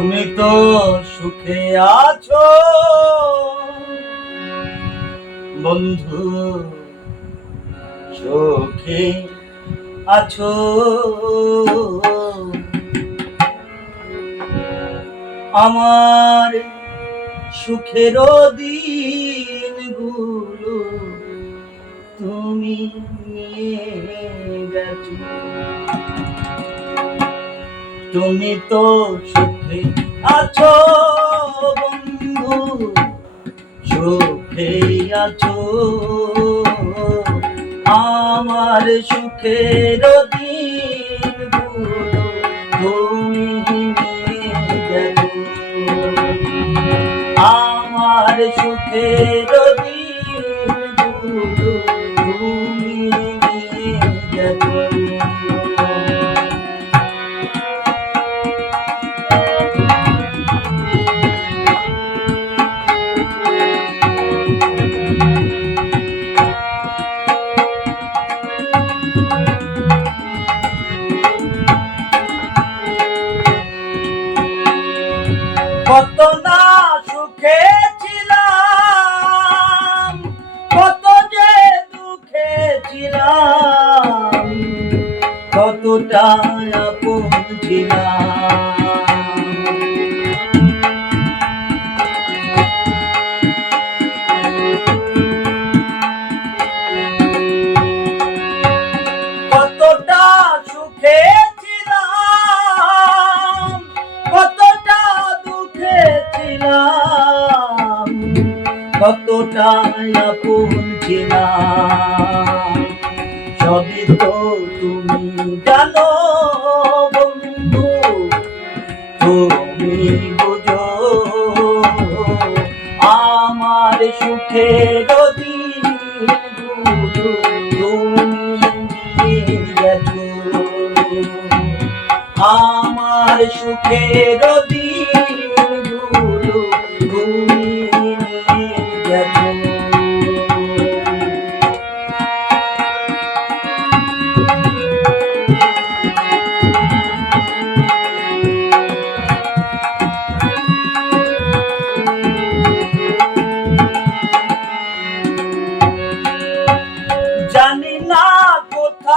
তুমি তো সুখে আছো। বন্ধু, সুখে আছো। আমার সুখের দিনগুলো তুমি নিয়ে গেছো। তুমি তো সুখে আছো বন্ধু সুখে আছো। আমার সুখের আমার সুখের দিনগুলো কত না সুখে ছিলাম কত যে দুঃখে ছিলাম কতটা আপন ছিলাম। ছিলাম সবই তো তুমি জানো বন্ধু তুমি বুঝো। আমার দিনগুলো তুমি আমার সুখের দিনগুলো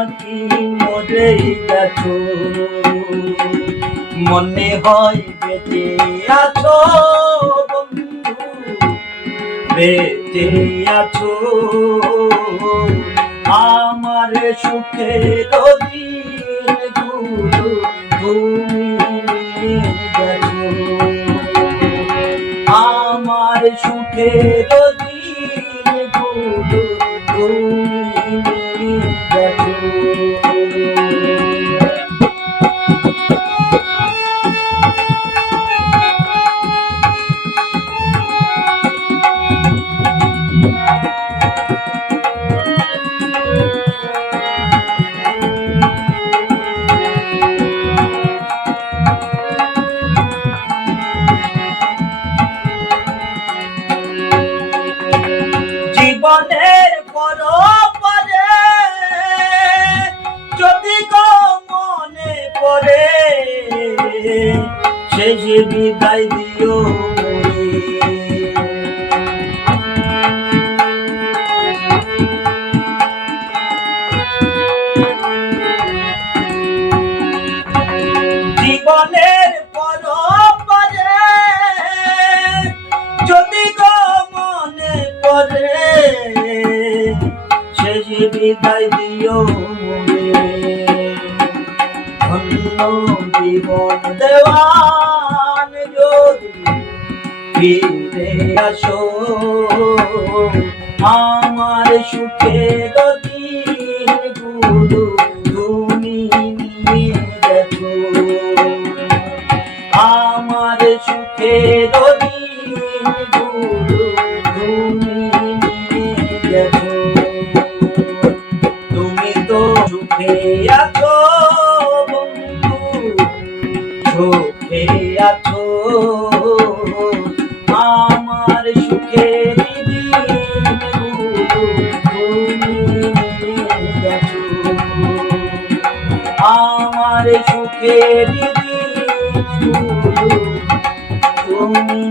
নাকি মরে গেছো মনে হয় বেঁচে আছো বেঁচে আছো। আমার সুখে আমার সুখে দিনগুলো জীবনের পর যদি গো মনে পড়ে শেষ বিদায় দিও মোরে। বিদায় দিও। ধন্য জীবন দেওয়ান যদি ফিরে আসো আমার সুখে দিনগুলো সুখে আছো বন্ধু। সুখে আমার সুখে আমার সুখে দিদি তুমি